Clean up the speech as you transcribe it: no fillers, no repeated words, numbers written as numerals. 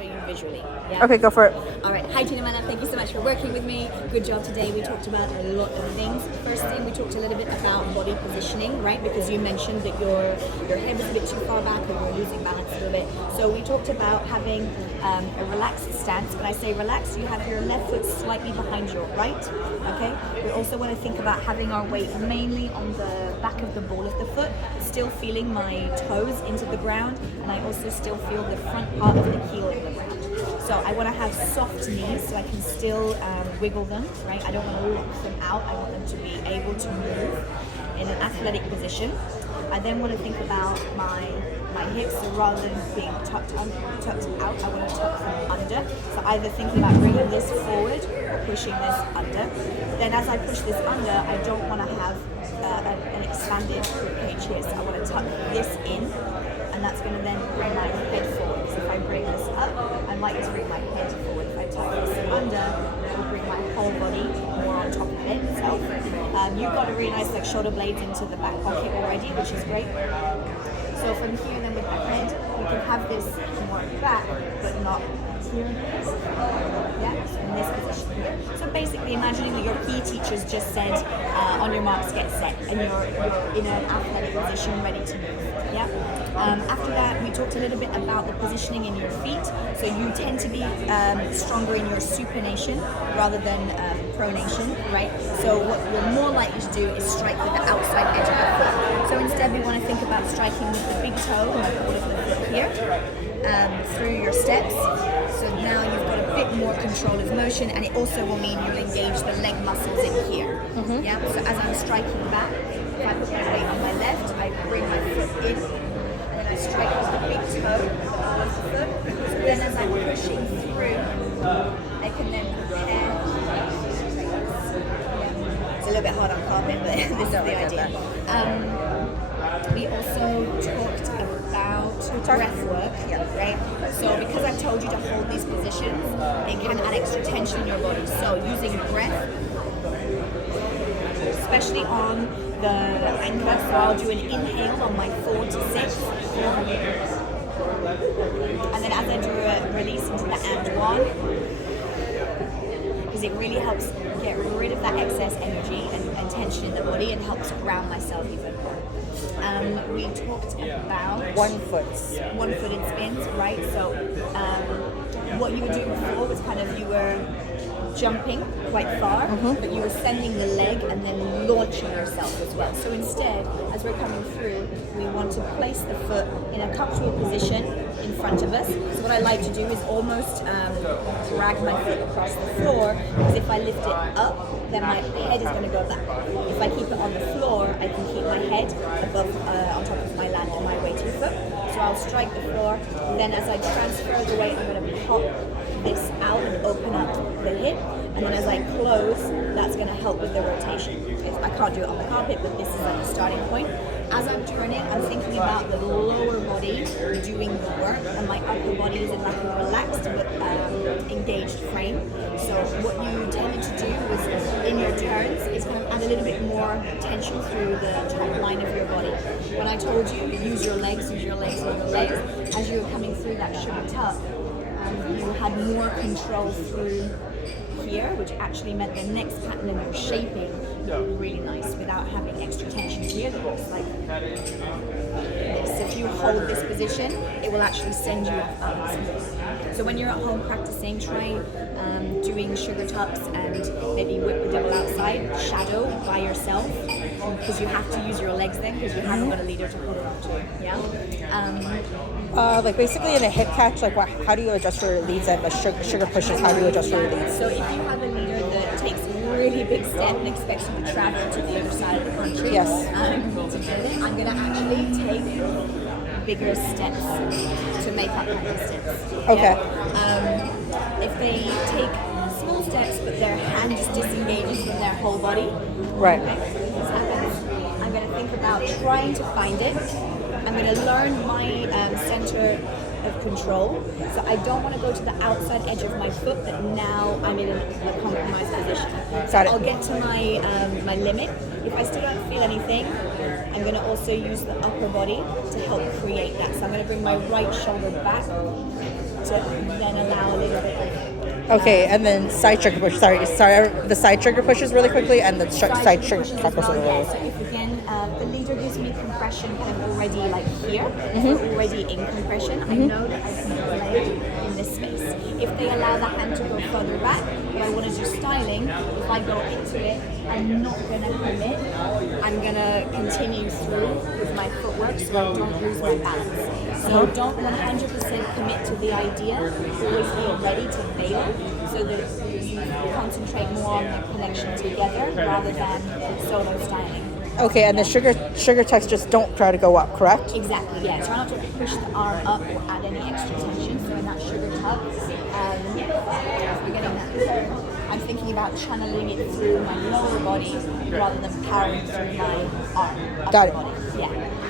show you visually. Yeah? Okay, go for it. All right. Hi, Tina Mana. Thank you so much for working with me. Good job today. We talked about a lot of things. First thing, we talked a little bit about body positioning, right? Because you mentioned that your head was a bit too far back or you're losing balance a little bit. So we talked about having a relaxed stance. When I say relaxed, you have your left foot slightly behind your right. Okay. We also want to think about having our weight mainly on the back of the ball of the foot, still feeling my toes into the ground, and I also still feel the front part of the heel in the ground. So I want to have soft knees so I can still wiggle them, right? I don't want to lock them out. I want them to be able to move in an athletic position. I then want to think about my hips, so rather than being tucked out, I want to tuck them under. So either thinking about bringing this forward or pushing this under. Then as I push this under, I don't want to have an expanded ribcage here. So I want to tuck this in, and that's going to then bring my head forward. So if I bring this up, I might just bring my head forward. If I tuck this under, it will bring my whole body more on top of it itself. You've got a really nice like shoulder blades into the back pocket already, which is great. So from here then with my head, we can have this more back, but not here. Yeah, so in this position here. So basically imagining that your PE teachers just said, on your marks, get set, and you're in an athletic position ready to move. Yeah. After that, we talked a little bit about the positioning in your feet. So you tend to be stronger in your supination rather than pronation, right? So what you're more likely to do is strike with the outside edge of the foot. So instead, we want to think about striking with the big toe, like the ball of the foot here, through your steps. So now you've got a bit more control of motion, and it also will mean you'll engage the leg muscles in here. Mm-hmm. Yeah. So as I'm striking back, if I put my weight on my left, I bring my foot in, and then I strike with the big toe of the foot. So then as I'm pushing through, I can then prepare. It's a little bit hard on carpet, but this is the idea. We also talked about breath work, right? So because I've told you to hold these positions, it can add extra tension in your body. So using breath, especially on the anchor, so I'll do an inhale on my 4 to 6, and then as I do a release into the and 1, because it really helps get rid of that excess energy and tension in the body and helps ground myself even more. We talked about one-footed spins, right? So what you were doing before was kind of you were jumping quite far, but you were sending the leg and then launching yourself as well. So instead, as we're coming through, we want to place the foot in a comfortable position in front of us. So what I like to do is almost drag my foot across the floor, because if I lift it up, then my head is going to go back. If I keep it on the floor, I can keep my head above, on top of my land and my weighted foot. So I'll strike the floor, then as I transfer the weight, I'm going to pop this out and open up the hip, and then as I close, that's going to help with the rotation. I can't do it on the carpet, but this is like a starting point. As I'm turning, I'm thinking about the lower body doing the work, and my upper body is in like a relaxed but engaged frame. So what you tended to do was in your turns is kind of add a little bit more tension through the top line of your body. When I told you, use your legs, use your legs, use your legs, as you were coming through that sugar tuck, you had more control through here, which actually meant the next pattern in your shaping looked really nice without having extra tension here that looks like this. If you hold this position, it will actually send you off balance. So when you're at home practicing, try doing sugar tucks and maybe whip the double outside, shadow by yourself, because you have to use your legs then, because you haven't got a leader to hold it on to. Yeah. Like basically in a hip catch, like how do you adjust for your leads, and the sugar pushes, how do you adjust for your leads? So if you have a leader that takes a really big step and expects you to travel to the other side of the country, yes. I'm going to actually take bigger steps to make up my distance. Okay. Yeah? If they take small steps but their hand just disengages from their whole body, right. Okay, so if this happens, I'm going to think about trying to find it. I'm going to learn my center of control. So I don't want to go to the outside edge of my foot, but now I'm in a compromised position. So I'll get to my limit. If I still don't feel anything, I'm going to also use the upper body to help create that. So I'm going to bring my right shoulder back then allow a little bit of Okay, and then side trigger push. Sorry. The side trigger pushes really quickly, and the side trigger pushes top as pushes well, really. yeah. So if again, the leader gives me compression kind of already like here, we're already in compression, I know that I can play in this space. If they allow the hand to go further back, if I want to do styling, if I go into it, I'm not going to commit. I'm going to continue through with my footwork so I don't lose my balance. So don't 100% commit to the idea, always be ready to fail so that you concentrate more on the connection together rather than solo styling. Okay, and the sugar tucks just don't try to go up, correct? Exactly, yeah. Try not to push the arm up or add any extra tension. So in that sugar tuck, we're getting that. I'm thinking about channeling it through my lower body rather than powering through my arm. Got it. Body. Yeah.